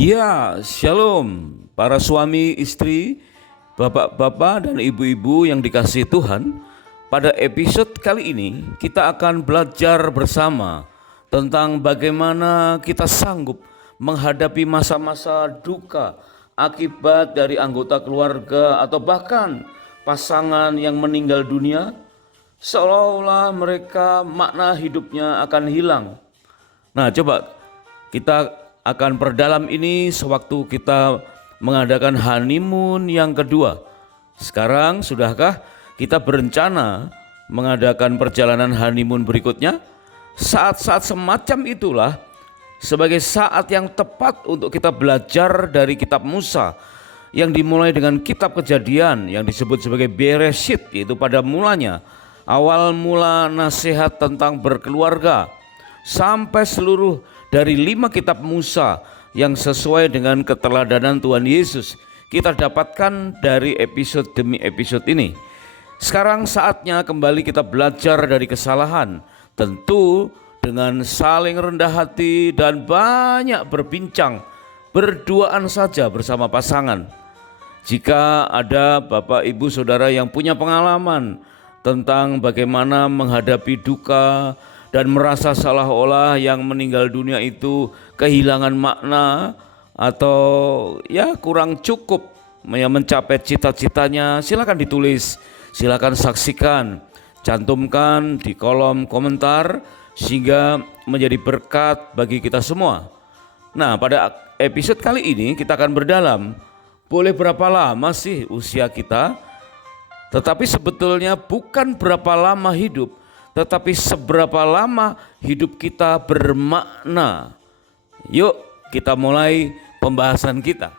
Ya, shalom para suami istri, bapak-bapak dan ibu-ibu yang dikasihi Tuhan. Pada episode kali ini kita akan belajar bersama tentang bagaimana kita sanggup menghadapi masa-masa duka akibat dari anggota keluarga atau bahkan pasangan yang meninggal dunia, seolah-olah mereka makna hidupnya akan hilang. Nah, coba kita akan perdalam ini sewaktu kita mengadakan honeymoon yang kedua. Sekarang sudahkah kita berencana mengadakan perjalanan honeymoon berikutnya? Saat-saat semacam itulah sebagai saat yang tepat untuk kita belajar dari kitab Musa yang dimulai dengan kitab Kejadian yang disebut sebagai Bereshit, yaitu pada mulanya awal mula nasihat tentang berkeluarga, sampai seluruh dari 5 kitab Musa yang sesuai dengan keteladanan Tuhan Yesus kita dapatkan dari episode demi episode ini. Sekarang saatnya kembali kita belajar dari kesalahan, tentu dengan saling rendah hati dan banyak berbincang, berduaan saja bersama pasangan. Jika ada Bapak Ibu Saudara yang punya pengalaman tentang bagaimana menghadapi duka dan merasa seolah-olah yang meninggal dunia itu kehilangan makna atau ya kurang cukup mencapai cita-citanya, silakan ditulis, silakan saksikan, cantumkan di kolom komentar sehingga menjadi berkat bagi kita semua. Nah, pada episode kali ini kita akan berdalam, boleh berapa lama sih usia kita? Tetapi sebetulnya bukan berapa lama hidup, tetapi seberapa lama hidup kita bermakna. Yuk kita mulai pembahasan kita.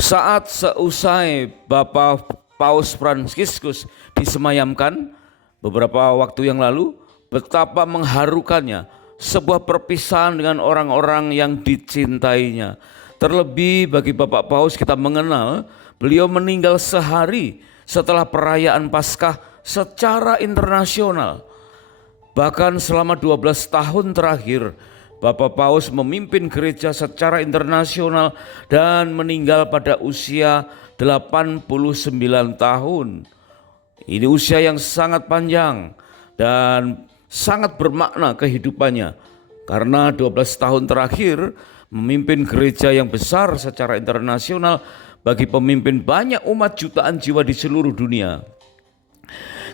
Saat seusai Bapak Paus Fransiskus disemayamkan beberapa waktu yang lalu, betapa mengharukannya sebuah perpisahan dengan orang-orang yang dicintainya. Terlebih bagi Bapak Paus, kita mengenal beliau meninggal sehari setelah perayaan Paskah secara internasional. Bahkan selama 12 tahun terakhir Bapak Paus memimpin gereja secara internasional dan meninggal pada usia 89 tahun. Ini usia yang sangat panjang dan sangat bermakna kehidupannya, karena 12 tahun terakhir memimpin gereja yang besar secara internasional bagi pemimpin banyak umat jutaan jiwa di seluruh dunia.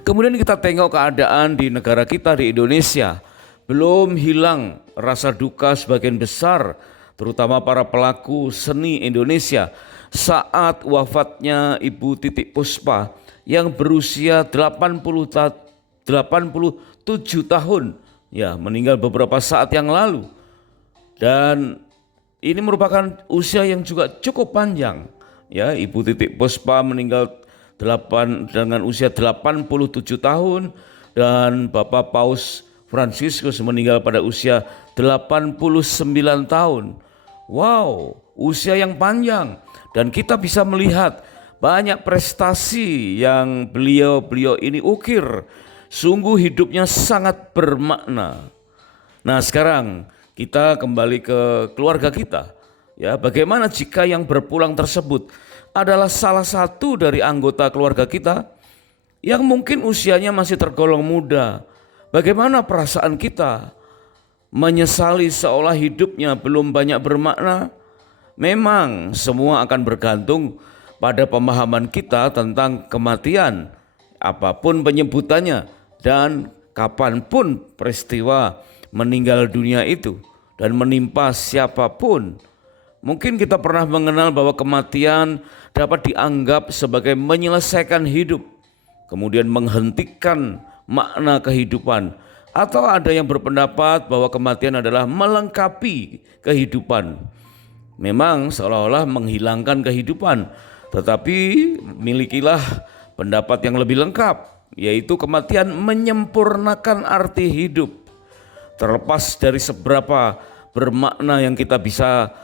Kemudian kita tengok keadaan di negara kita, di Indonesia. Belum hilang rasa duka sebagian besar, terutama para pelaku seni Indonesia, saat wafatnya Ibu Titik Puspa yang berusia 87 tahun, ya, meninggal beberapa saat yang lalu. Dan ini merupakan usia yang juga cukup panjang. Ya, Ibu Titik Puspa meninggal dengan usia 87 tahun dan Bapak Paus Fransiskus meninggal pada usia 89 tahun. Wow, usia yang panjang, dan kita bisa melihat banyak prestasi yang beliau ini ukir. Sungguh hidupnya sangat bermakna. Nah, sekarang kita kembali ke keluarga kita. Ya, bagaimana jika yang berpulang tersebut adalah salah satu dari anggota keluarga kita yang mungkin usianya masih tergolong muda? Bagaimana perasaan kita? Menyesali seolah hidupnya belum banyak bermakna? Memang semua akan bergantung pada pemahaman kita tentang kematian, apapun penyebutannya dan kapanpun peristiwa meninggal dunia itu dan menimpa siapapun. Mungkin kita pernah mengenal bahwa kematian dapat dianggap sebagai menyelesaikan hidup, kemudian menghentikan makna kehidupan. Atau ada yang berpendapat bahwa kematian adalah melengkapi kehidupan. Memang seolah-olah menghilangkan kehidupan, tetapi milikilah pendapat yang lebih lengkap, yaitu kematian menyempurnakan arti hidup. Terlepas dari seberapa bermakna yang kita bisa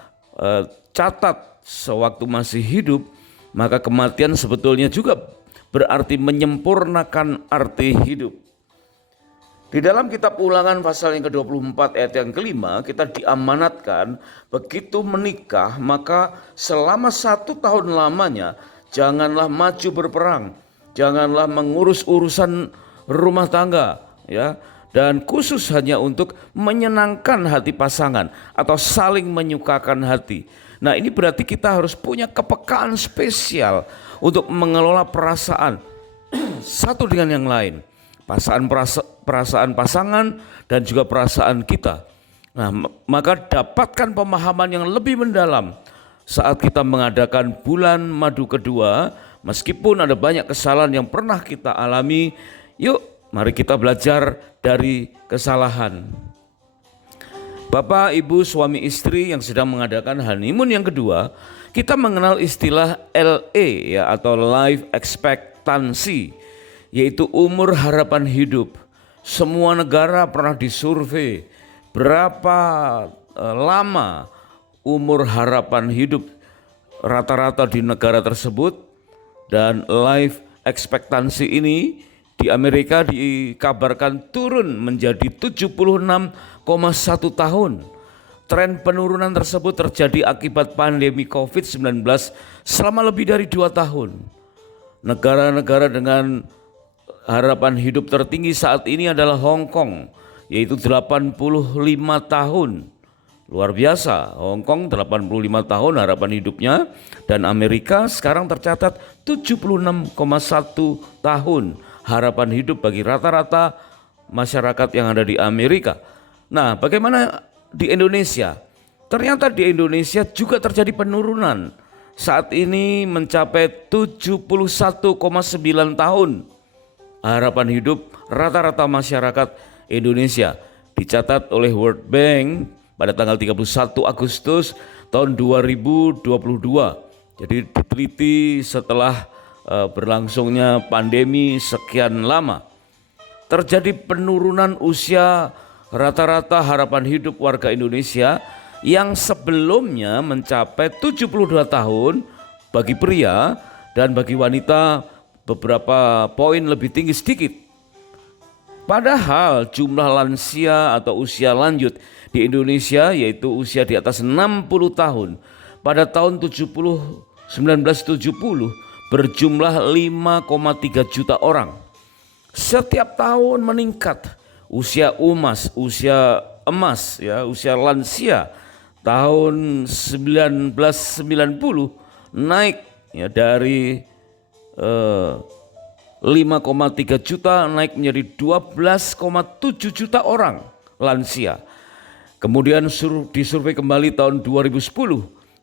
catat sewaktu masih hidup, maka kematian sebetulnya juga berarti menyempurnakan arti hidup. Di dalam kitab Ulangan pasal yang ke-24 ayat yang kelima, kita diamanatkan begitu menikah maka selama 1 tahun lamanya janganlah maju berperang, janganlah mengurus urusan rumah tangga, ya, dan khusus hanya untuk menyenangkan hati pasangan atau saling menyukakan hati. Nah, ini berarti kita harus punya kepekaan spesial untuk mengelola perasaan satu dengan yang lain. Perasaan pasangan dan juga perasaan kita. Nah, maka dapatkan pemahaman yang lebih mendalam saat kita mengadakan bulan madu kedua. Meskipun ada banyak kesalahan yang pernah kita alami, yuk mari kita belajar dari kesalahan. Bapak, Ibu, suami istri yang sedang mengadakan honeymoon yang kedua, kita mengenal istilah LE, ya, atau life expectancy, yaitu umur harapan hidup. Semua negara pernah disurvei berapa lama umur harapan hidup rata-rata di negara tersebut, dan life expectancy ini di Amerika dikabarkan turun menjadi 76,1 tahun. Tren penurunan tersebut terjadi akibat pandemi COVID-19 selama lebih dari 2 tahun. Negara-negara dengan harapan hidup tertinggi saat ini adalah Hong Kong, yaitu 85 tahun. Luar biasa, Hong Kong 85 tahun harapan hidupnya, dan Amerika sekarang tercatat 76,1 tahun harapan hidup bagi rata-rata masyarakat yang ada di Amerika. Nah, bagaimana di Indonesia? Ternyata di Indonesia juga terjadi penurunan. Saat ini mencapai 71,9 tahun harapan hidup rata-rata masyarakat Indonesia, dicatat oleh World Bank pada tanggal 31 Agustus tahun 2022. Jadi diteliti setelah berlangsungnya pandemi sekian lama. Terjadi penurunan usia rata-rata harapan hidup warga Indonesia yang sebelumnya mencapai 72 tahun bagi pria, dan bagi wanita beberapa poin lebih tinggi sedikit. Padahal jumlah lansia atau usia lanjut di Indonesia, yaitu usia di atas 60 tahun, pada tahun 1970 berjumlah 5,3 juta orang. Setiap tahun meningkat. Usia emas, ya, usia lansia tahun 1990 naik, ya, dari 5,3 juta naik menjadi 12,7 juta orang lansia. Kemudian disurvei kembali tahun 2010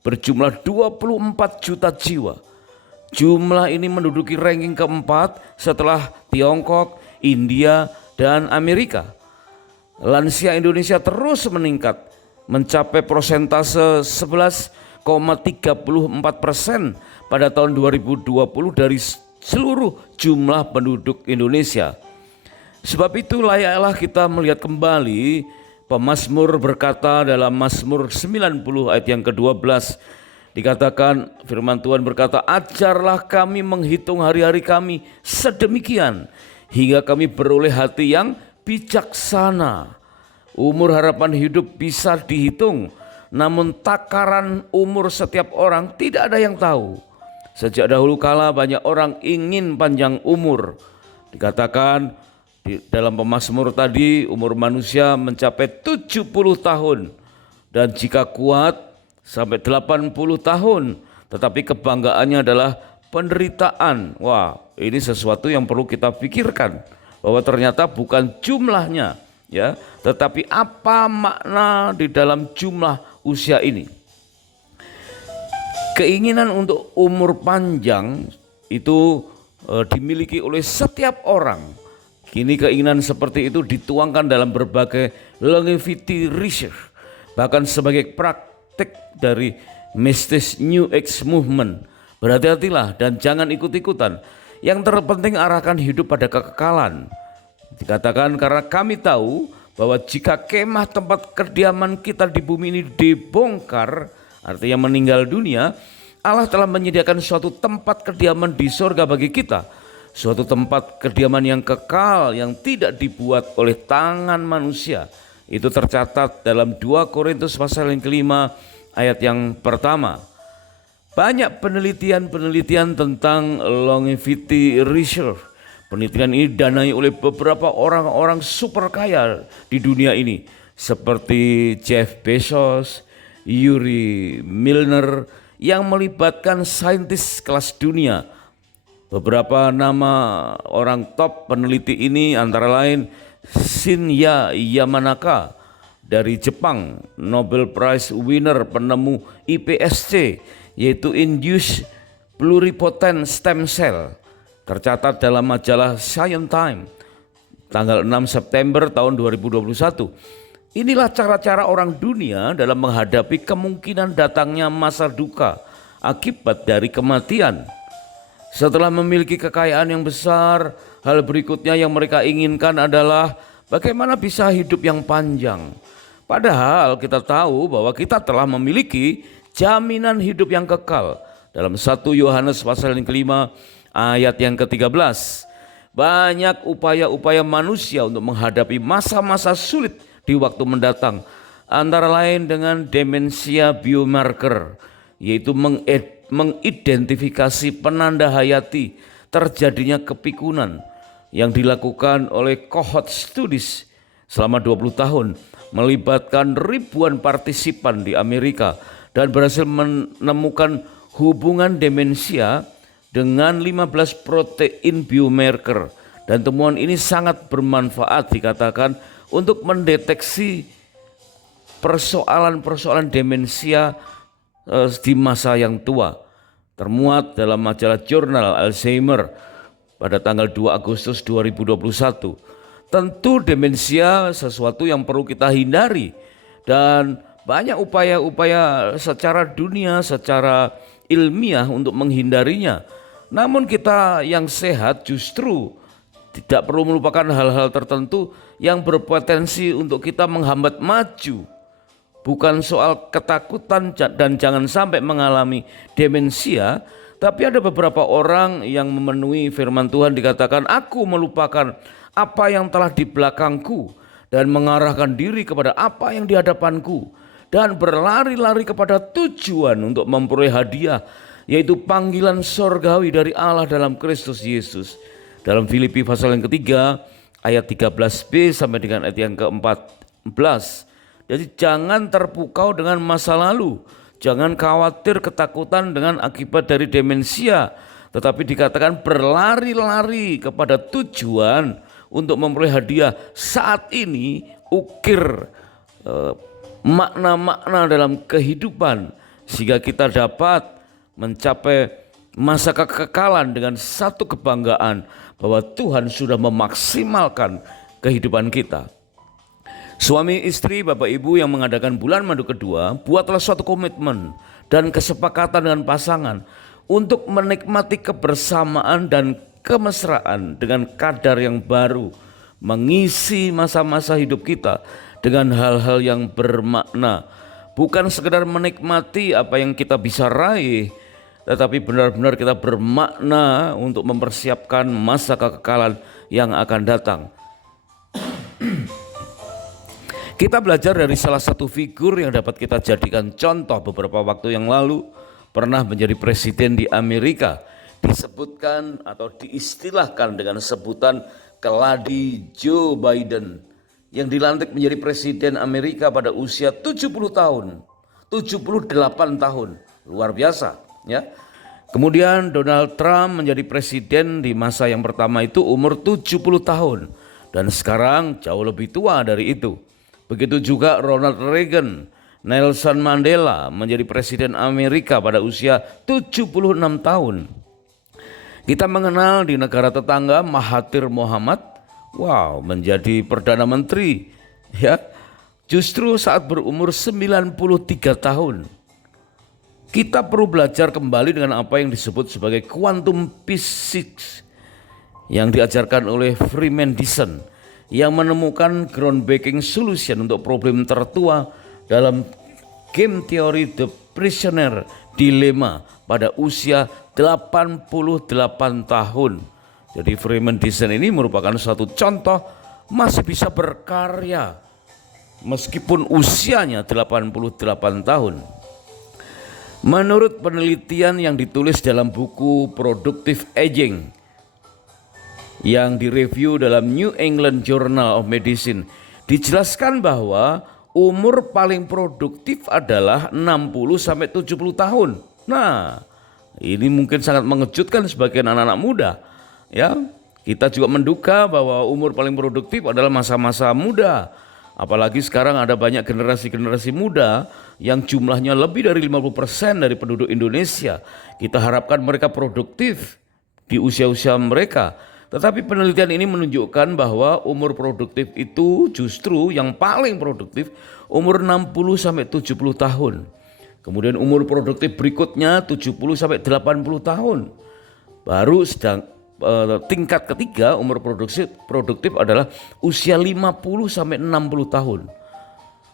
berjumlah 24 juta jiwa. Jumlah ini menduduki ranking keempat setelah Tiongkok, India, dan Amerika. Lansia Indonesia terus meningkat mencapai persentase 11,34% pada tahun 2020 dari seluruh jumlah penduduk Indonesia. Sebab itu layaklah kita melihat kembali pemazmur berkata dalam Mazmur 90 ayat yang ke-12, dikatakan firman Tuhan berkata, ajarlah kami menghitung hari-hari kami sedemikian hingga kami beroleh hati yang bijaksana. Umur harapan hidup bisa dihitung, namun takaran umur setiap orang tidak ada yang tahu. Sejak dahulu kala banyak orang ingin panjang umur. Dikatakan di dalam pemazmur tadi umur manusia mencapai 70 tahun. Dan jika kuat sampai 80 tahun. Tetapi kebanggaannya adalah penderitaan. Wah, ini sesuatu yang perlu kita pikirkan. Bahwa ternyata bukan jumlahnya, ya, tetapi apa makna di dalam jumlah usia ini. Keinginan untuk umur panjang itu dimiliki oleh setiap orang. Kini keinginan seperti itu dituangkan dalam berbagai longevity research, bahkan sebagai praktik dari mistis New Age movement. Berhati-hatilah dan jangan ikut-ikutan. Yang terpenting arahkan hidup pada kekekalan. Dikatakan karena kami tahu bahwa jika kemah tempat kediaman kita di bumi ini dibongkar, artinya meninggal dunia, Allah telah menyediakan suatu tempat kediaman di surga bagi kita. suatu tempat kediaman yang kekal yang tidak dibuat oleh tangan manusia. Itu tercatat dalam 2 Korintus pasal yang kelima ayat yang pertama. Banyak penelitian tentang longevity research. Penelitian ini didanai oleh beberapa orang-orang super kaya di dunia ini, seperti Jeff Bezos, Yuri Milner, yang melibatkan saintis kelas dunia. Beberapa nama orang top peneliti ini antara lain Shinya Yamanaka dari Jepang, Nobel Prize winner penemu iPSC, yaitu Induced Pluripotent Stem Cell, tercatat dalam majalah Science Time tanggal 6 September tahun 2021. Inilah cara-cara orang dunia dalam menghadapi kemungkinan datangnya masa duka akibat dari kematian. Setelah memiliki kekayaan yang besar, hal berikutnya yang mereka inginkan adalah bagaimana bisa hidup yang panjang. Padahal kita tahu bahwa kita telah memiliki jaminan hidup yang kekal. Dalam 1 Yohanes pasal yang kelima ayat yang ke-13. Banyak upaya-upaya manusia untuk menghadapi masa-masa sulit di waktu mendatang, antara lain dengan demensia biomarker, yaitu mengidentifikasi penanda hayati terjadinya kepikunan yang dilakukan oleh cohort studies selama 20 tahun, melibatkan ribuan partisipan di Amerika dan berhasil menemukan hubungan demensia dengan 15 protein biomarker, dan temuan ini sangat bermanfaat dikatakan untuk mendeteksi persoalan-persoalan demensia di masa yang tua. Termuat dalam majalah jurnal Alzheimer pada tanggal 2 Agustus 2021. Tentu demensia sesuatu yang perlu kita hindari, dan banyak upaya-upaya secara dunia, secara ilmiah untuk menghindarinya. Namun kita yang sehat justru tidak perlu melupakan hal-hal tertentu yang berpotensi untuk kita menghambat maju. Bukan soal ketakutan dan jangan sampai mengalami demensia, tapi ada beberapa orang yang memenuhi firman Tuhan dikatakan, aku melupakan apa yang telah di belakangku dan mengarahkan diri kepada apa yang di hadapanku dan berlari-lari kepada tujuan untuk memperoleh hadiah, yaitu panggilan sorgawi dari Allah dalam Kristus Yesus. Dalam Filipi pasal yang ketiga ayat 13b sampai dengan ayat yang ke-14. Jadi jangan terpukau dengan masa lalu, jangan khawatir ketakutan dengan akibat dari demensia, tetapi dikatakan berlari-lari kepada tujuan untuk memperoleh hadiah. Saat ini ukir makna-makna dalam kehidupan sehingga kita dapat mencapai masa kekekalan dengan satu kebanggaan bahwa Tuhan sudah memaksimalkan kehidupan kita. Suami istri, bapak ibu yang mengadakan bulan madu kedua, buatlah suatu komitmen dan kesepakatan dengan pasangan untuk menikmati kebersamaan dan kemesraan dengan kadar yang baru, mengisi masa-masa hidup kita dengan hal-hal yang bermakna, bukan sekedar menikmati apa yang kita bisa raih, tetapi benar-benar kita bermakna untuk mempersiapkan masa kekekalan yang akan datang. Kita belajar dari salah satu figur yang dapat kita jadikan contoh beberapa waktu yang lalu, pernah menjadi presiden di Amerika, disebutkan atau diistilahkan dengan sebutan keladi Joe Biden, yang dilantik menjadi presiden Amerika pada usia 70 tahun, 78 tahun, luar biasa ya. Kemudian Donald Trump menjadi presiden di masa yang pertama itu umur 70 tahun, dan sekarang jauh lebih tua dari itu. Begitu juga Ronald Reagan, Nelson Mandela menjadi presiden Amerika pada usia 76 tahun. Kita mengenal di negara tetangga Mahathir Mohamad, menjadi Perdana Menteri ya, justru saat berumur 93 tahun. Kita perlu belajar kembali dengan apa yang disebut sebagai quantum physics yang diajarkan oleh Freeman Dyson, yang menemukan groundbreaking solution untuk problem tertua dalam game teori The Prisoner Dilemma pada usia 88 tahun. Jadi Freeman Dyson ini merupakan suatu contoh masih bisa berkarya meskipun usianya 88 tahun. Menurut penelitian yang ditulis dalam buku Productive Aging yang direview dalam New England Journal of Medicine, dijelaskan bahwa umur paling produktif adalah 60-70 tahun. Nah, ini mungkin sangat mengejutkan sebagian anak-anak muda. Ya, kita juga menduga bahwa umur paling produktif adalah masa-masa muda. Apalagi sekarang ada banyak generasi-generasi muda yang jumlahnya lebih dari 50% dari penduduk Indonesia. Kita harapkan mereka produktif di usia-usia mereka. Tetapi penelitian ini menunjukkan bahwa umur produktif itu justru yang paling produktif umur 60-70 tahun. Kemudian umur produktif berikutnya 70-80 tahun. Baru tingkat ketiga umur produktif adalah usia 50-60 tahun.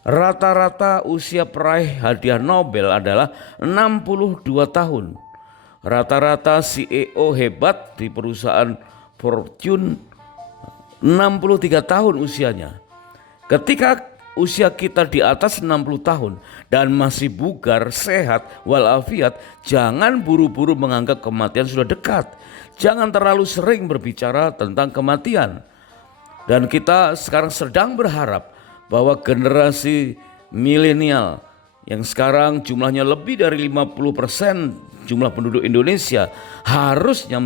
Rata-rata usia peraih hadiah Nobel adalah 62 tahun. Rata-rata CEO hebat di perusahaan Fortune 63 tahun usianya. Ketika usia kita di atas 60 tahun dan masih bugar, sehat, walafiat, jangan buru-buru menganggap kematian sudah dekat. Jangan terlalu sering berbicara tentang kematian. Dan kita sekarang sedang berharap bahwa generasi milenial yang sekarang jumlahnya lebih dari 50% jumlah penduduk Indonesia harusnya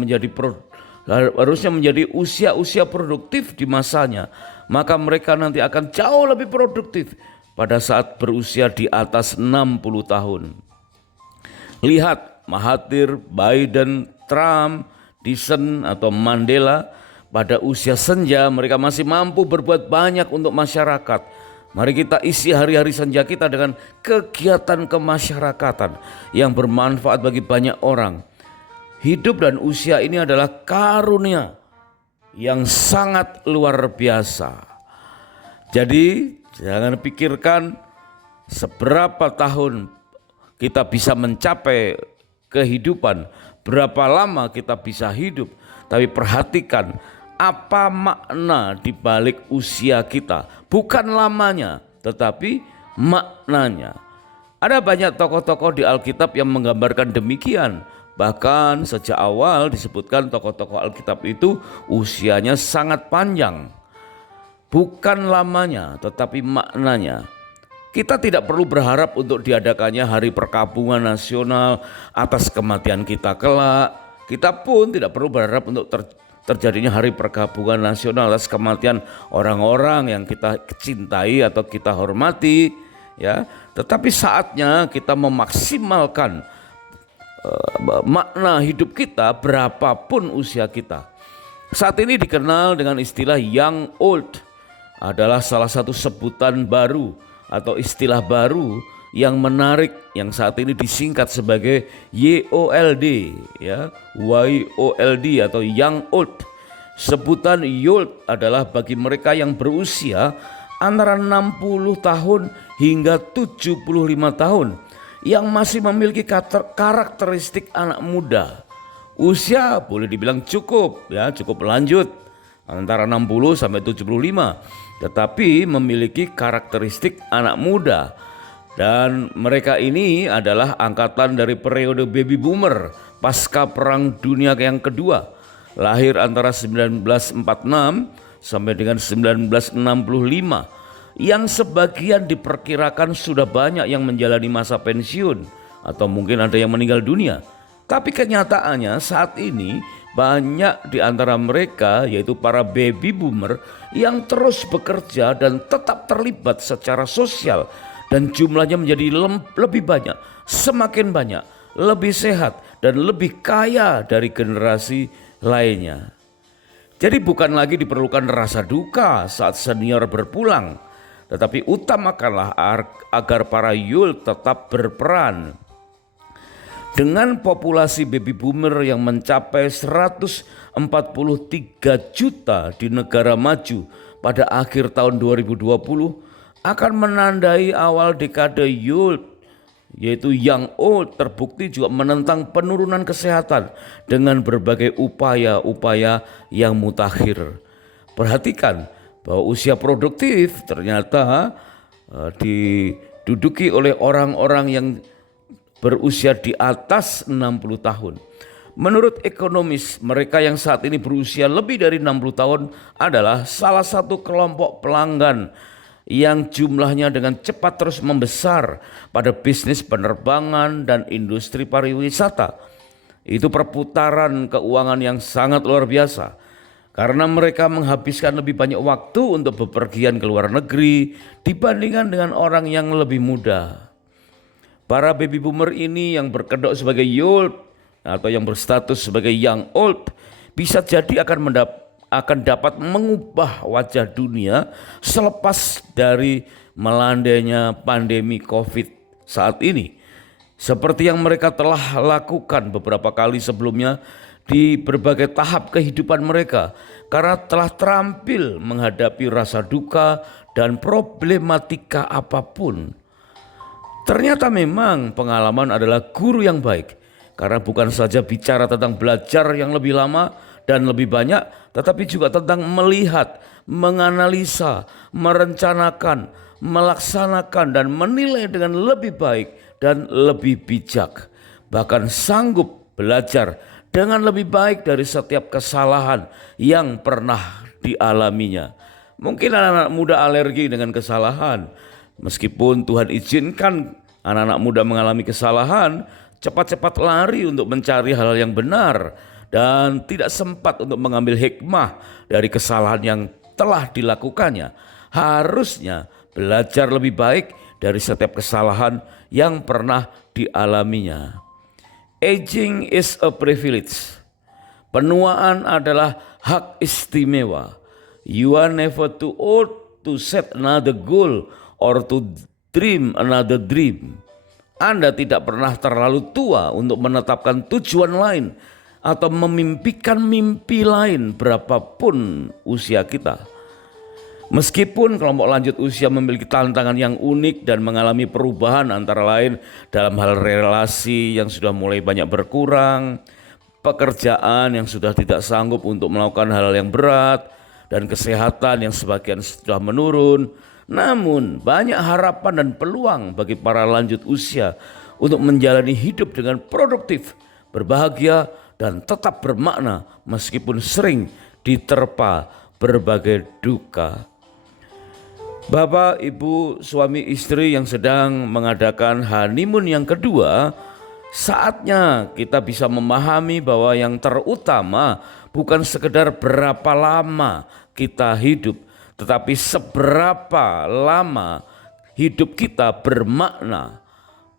menjadi usia-usia produktif di masanya. Maka mereka nanti akan jauh lebih produktif pada saat berusia di atas 60 tahun. Lihat Mahathir, Biden, Trump, Dyson atau Mandela, pada usia senja mereka masih mampu berbuat banyak untuk masyarakat. Mari kita isi hari-hari senja kita dengan kegiatan kemasyarakatan yang bermanfaat bagi banyak orang. Hidup dan usia ini adalah karunia yang sangat luar biasa. Jadi jangan pikirkan seberapa tahun kita bisa mencapai kehidupan, berapa lama kita bisa hidup, tapi perhatikan apa makna di balik usia kita. Bukan lamanya, tetapi maknanya. Ada banyak tokoh-tokoh di Alkitab yang menggambarkan demikian. Bahkan sejak awal disebutkan tokoh-tokoh Alkitab itu usianya sangat panjang. Bukan lamanya, tetapi maknanya. Kita tidak perlu berharap untuk diadakannya hari perkabungan nasional atas kematian kita kelak. Kita pun tidak perlu berharap untuk terjadinya hari perkabungan nasional atas kematian orang-orang yang kita cintai atau kita hormati, ya. Tetapi saatnya kita memaksimalkan makna hidup kita berapapun usia kita. Saat ini dikenal dengan istilah young old, adalah salah satu sebutan baru atau istilah baru yang menarik yang saat ini disingkat sebagai YOLD, ya, YOLD atau young old. Sebutan young adalah bagi mereka yang berusia antara 60 tahun hingga 75 tahun yang masih memiliki karakteristik anak muda. Usia boleh dibilang cukup, ya, cukup lanjut antara 60 sampai 75, tetapi memiliki karakteristik anak muda. Dan mereka ini adalah angkatan dari periode baby boomer pasca Perang Dunia yang kedua, lahir antara 1946 sampai dengan 1965, yang sebagian diperkirakan sudah banyak yang menjalani masa pensiun atau mungkin ada yang meninggal dunia. Tapi kenyataannya saat ini banyak di antara mereka, yaitu para baby boomer, yang terus bekerja dan tetap terlibat secara sosial, dan jumlahnya menjadi lebih banyak, semakin banyak, lebih sehat dan lebih kaya dari generasi lainnya. Jadi bukan lagi diperlukan rasa duka saat senior berpulang, tetapi utamakanlah agar para yul tetap berperan. Dengan populasi baby boomer yang mencapai 143 juta di negara maju pada akhir tahun 2020 akan menandai awal dekade yul yaitu young old, terbukti juga menentang penurunan kesehatan dengan berbagai upaya-upaya yang mutakhir. Perhatikan bahwa usia produktif ternyata diduduki oleh orang-orang yang berusia di atas 60 tahun. Menurut ekonomis, mereka yang saat ini berusia lebih dari 60 tahun adalah salah satu kelompok pelanggan yang jumlahnya dengan cepat terus membesar pada bisnis penerbangan dan industri pariwisata. Itu perputaran keuangan yang sangat luar biasa karena mereka menghabiskan lebih banyak waktu untuk bepergian ke luar negeri dibandingkan dengan orang yang lebih muda. Para baby boomer ini yang berkedok sebagai old atau yang berstatus sebagai young old bisa jadi akan dapat mengubah wajah dunia selepas dari melandainya pandemi COVID saat ini. Seperti yang mereka telah lakukan beberapa kali sebelumnya di berbagai tahap kehidupan mereka karena telah terampil menghadapi rasa duka dan problematika apapun. Ternyata memang pengalaman adalah guru yang baik. Karena bukan saja bicara tentang belajar yang lebih lama dan lebih banyak, tetapi juga tentang melihat, menganalisa, merencanakan, melaksanakan dan menilai dengan lebih baik dan lebih bijak. Bahkan sanggup belajar dengan lebih baik dari setiap kesalahan yang pernah dialaminya. Mungkin anak-anak muda alergi dengan kesalahan. Meskipun Tuhan izinkan anak-anak muda mengalami kesalahan, cepat-cepat lari untuk mencari hal yang benar dan tidak sempat untuk mengambil hikmah dari kesalahan yang telah dilakukannya. Harusnya belajar lebih baik dari setiap kesalahan yang pernah dialaminya. Aging is a privilege. Penuaan adalah hak istimewa. You are never too old to set another goal or to dream another dream. Anda tidak pernah terlalu tua untuk menetapkan tujuan lain atau memimpikan mimpi lain berapapun usia kita. Meskipun kelompok lanjut usia memiliki tantangan yang unik dan mengalami perubahan antara lain dalam hal relasi yang sudah mulai banyak berkurang, pekerjaan yang sudah tidak sanggup untuk melakukan hal yang berat, dan kesehatan yang sebagian sudah menurun. Namun banyak harapan dan peluang bagi para lanjut usia untuk menjalani hidup dengan produktif, berbahagia dan tetap bermakna meskipun sering diterpa berbagai duka. Bapak, Ibu, suami istri yang sedang mengadakan honeymoon yang kedua, saatnya kita bisa memahami bahwa yang terutama bukan sekedar berapa lama kita hidup, tetapi seberapa lama hidup kita bermakna.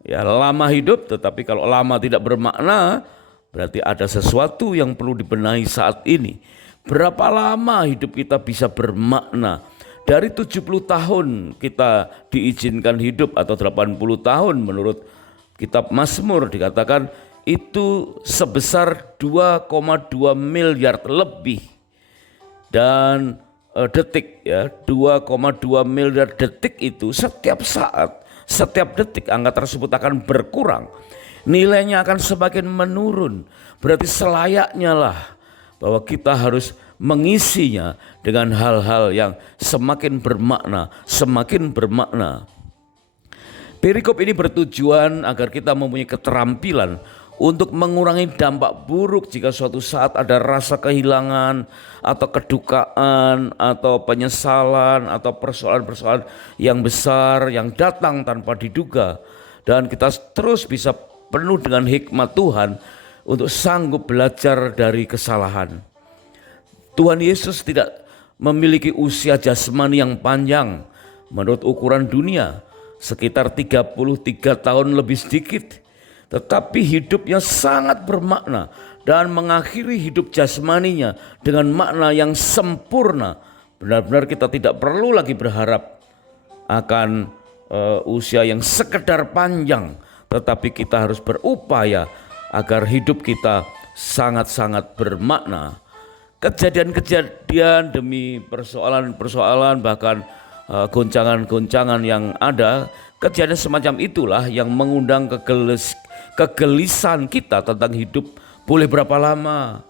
Ya, lama hidup, tetapi kalau lama tidak bermakna, berarti ada sesuatu yang perlu dibenahi saat ini. Berapa lama hidup kita bisa bermakna? Dari 70 tahun kita diizinkan hidup atau 80 tahun menurut kitab Mazmur dikatakan itu sebesar 2,2 miliar lebih. Dan detik ya, 2,2 miliar detik itu setiap saat, setiap detik angka tersebut akan berkurang. Nilainya akan semakin menurun. Berarti selayaknya lah bahwa kita harus mengisinya dengan hal-hal yang semakin bermakna, semakin bermakna. Perikop ini bertujuan agar kita mempunyai keterampilan untuk mengurangi dampak buruk jika suatu saat ada rasa kehilangan atau kedukaan atau penyesalan atau persoalan-persoalan yang besar yang datang tanpa diduga, dan kita terus bisa penuh dengan hikmat Tuhan untuk sanggup belajar dari kesalahan. Tuhan Yesus tidak memiliki usia jasmani yang panjang menurut ukuran dunia, sekitar 33 tahun lebih sedikit. Tetapi hidupnya sangat bermakna dan mengakhiri hidup jasmaninya dengan makna yang sempurna. Benar-benar kita tidak perlu lagi berharap akan usia yang sekedar panjang, tetapi kita harus berupaya agar hidup kita sangat-sangat bermakna. Kejadian-kejadian demi persoalan-persoalan bahkan goncangan-goncangan yang ada, kejadian semacam itulah yang mengundang kegelisahan kita tentang hidup boleh berapa lama.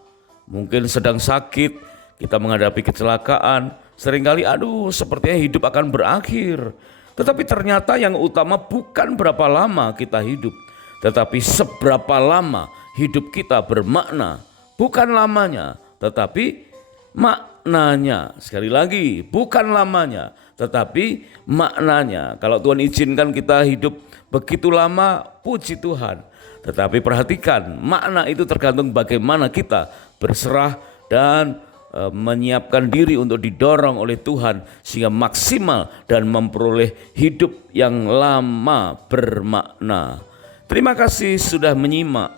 Mungkin sedang sakit, kita menghadapi kecelakaan, seringkali sepertinya hidup akan berakhir. Tetapi ternyata yang utama bukan berapa lama kita hidup, tetapi seberapa lama hidup kita bermakna. Bukan lamanya, tetapi maknanya. Sekali lagi, bukan lamanya, tetapi maknanya. Kalau Tuhan izinkan kita hidup begitu lama, puji Tuhan. Tetapi perhatikan, makna itu tergantung bagaimana kita berserah dan menyiapkan diri untuk didorong oleh Tuhan sehingga maksimal dan memperoleh hidup yang lama bermakna. Terima kasih sudah menyimak.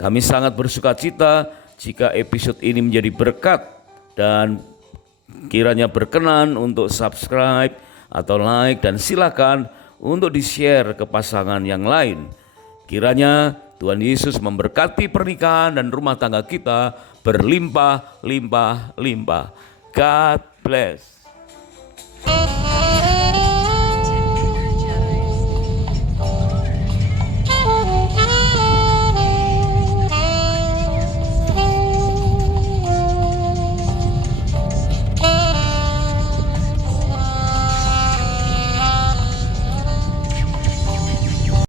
Kami sangat bersuka cita jika episode ini menjadi berkat dan kiranya berkenan untuk subscribe atau like, dan silakan untuk di-share ke pasangan yang lain. Kiranya Tuhan Yesus memberkati pernikahan dan rumah tangga kita berlimpah-limpah-limpah. God bless.